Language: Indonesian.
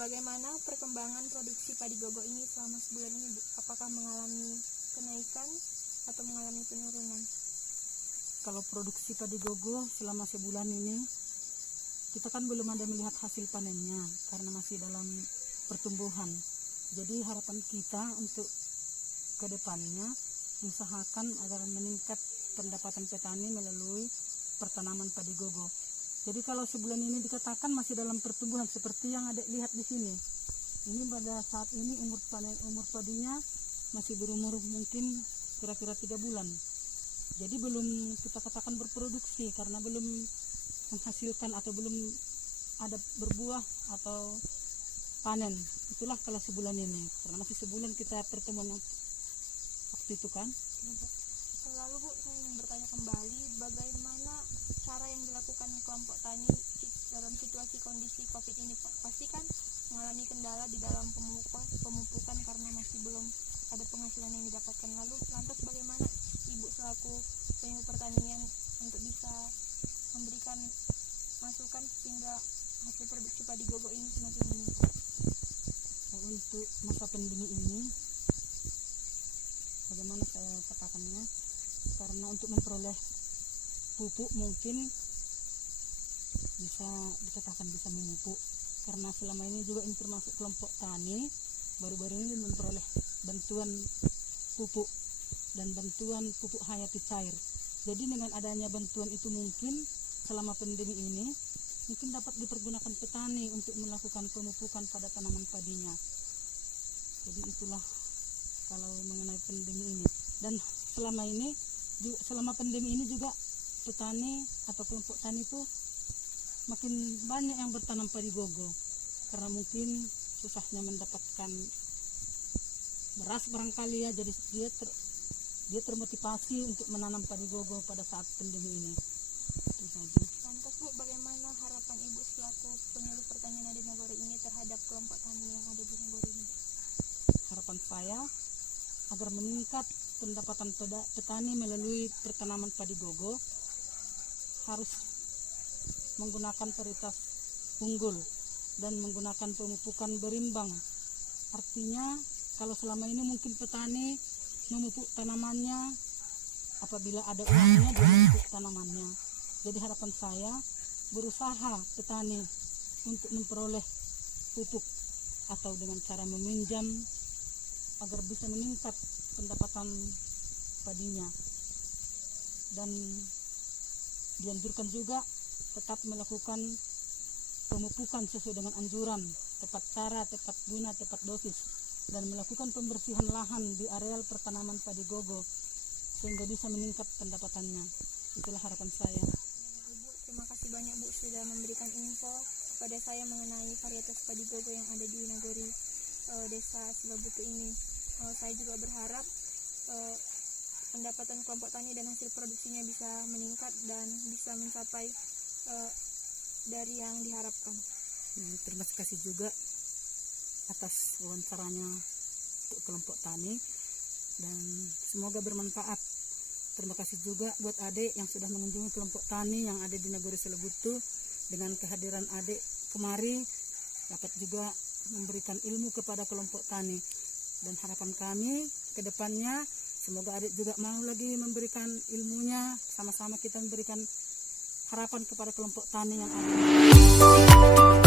bagaimana perkembangan produksi padi gogo ini selama sebulan ini, Bu? Apakah mengalami kenaikan atau mengalami penurunan? Kalau produksi padi gogo selama sebulan ini, kita kan belum ada melihat hasil panennya karena masih dalam pertumbuhan. Jadi harapan kita untuk ke depannya usahakan agar meningkat pendapatan petani melalui pertanaman padi gogo. Jadi kalau sebulan ini dikatakan masih dalam pertumbuhan seperti yang ada lihat di sini. Ini pada saat ini umur padinya masih berumur mungkin kira-kira 3 bulan. Jadi belum kita katakan berproduksi karena belum menghasilkan atau belum ada berbuah atau panen. Itulah kalau sebulan ini karena masih sebulan kita pertemuan waktu itu kan. Lalu Bu, saya ingin bertanya kembali, bagaimana cara yang dilakukan kelompok tani dalam situasi kondisi COVID ini, Pak? Pasti kan mengalami kendala di dalam pemupukan karena masih belum ada penghasilan yang didapatkan. Lalu lantas bagaimana Ibu selaku penyuluh pertanian untuk bisa memberikan masukan sehingga hasil produksi padi gogo ini semakin meningkat? Untuk masa pandemi ini, bagaimana saya katakannya, karena untuk memperoleh pupuk mungkin bisa dikatakan bisa memupuk karena selama ini juga ini termasuk kelompok tani baru-baru ini memperoleh bantuan pupuk dan bantuan pupuk hayati cair. Jadi dengan adanya bantuan itu mungkin selama pandemi ini mungkin dapat dipergunakan petani untuk melakukan pemupukan pada tanaman padinya. Jadi itulah kalau mengenai pandemi ini. Dan selama pandemi ini juga petani atau kelompok tani itu makin banyak yang bertanam padi gogo karena mungkin susahnya mendapatkan beras barangkali ya, jadi dia termotivasi untuk menanam padi gogo pada saat pandemi ini. Itu saja. Lantas Bu, bagaimana harapan Ibu selaku penyuluh pertanian di Nagori ini terhadap kelompok tani yang ada di Nagori ini? Harapan saya agar meningkat pendapatan petani melalui pertanaman padi gogo harus menggunakan varietas unggul dan menggunakan pemupukan berimbang. Artinya kalau selama ini mungkin petani memupuk tanamannya apabila ada uangnya dia memupuk tanamannya. Jadi harapan saya berusaha petani untuk memperoleh pupuk atau dengan cara meminjam agar bisa meningkat pendapatan padinya. Dan dianjurkan juga tetap melakukan pemupukan sesuai dengan anjuran, tepat cara, tepat guna, tepat dosis, dan melakukan pembersihan lahan di areal pertanaman padi gogo sehingga bisa meningkat pendapatannya. Itulah harapan saya. Ibu, terima kasih banyak Bu sudah memberikan info kepada saya mengenai varietas padi gogo yang ada di Nagori Desa Silobutu ini. Saya juga berharap pendapatan kelompok tani dan hasil produksinya bisa meningkat dan bisa mencapai dari yang diharapkan. Terima kasih juga atas wawancaranya untuk kelompok tani dan semoga bermanfaat. Terima kasih juga buat adik yang sudah mengunjungi kelompok tani yang ada di Nagori Silobutu. Dengan kehadiran adik kemari dapat juga memberikan ilmu kepada kelompok tani. Dan harapan kami ke depannya semoga adik juga mau lagi memberikan ilmunya, sama-sama kita memberikan harapan kepada kelompok tani yang ada.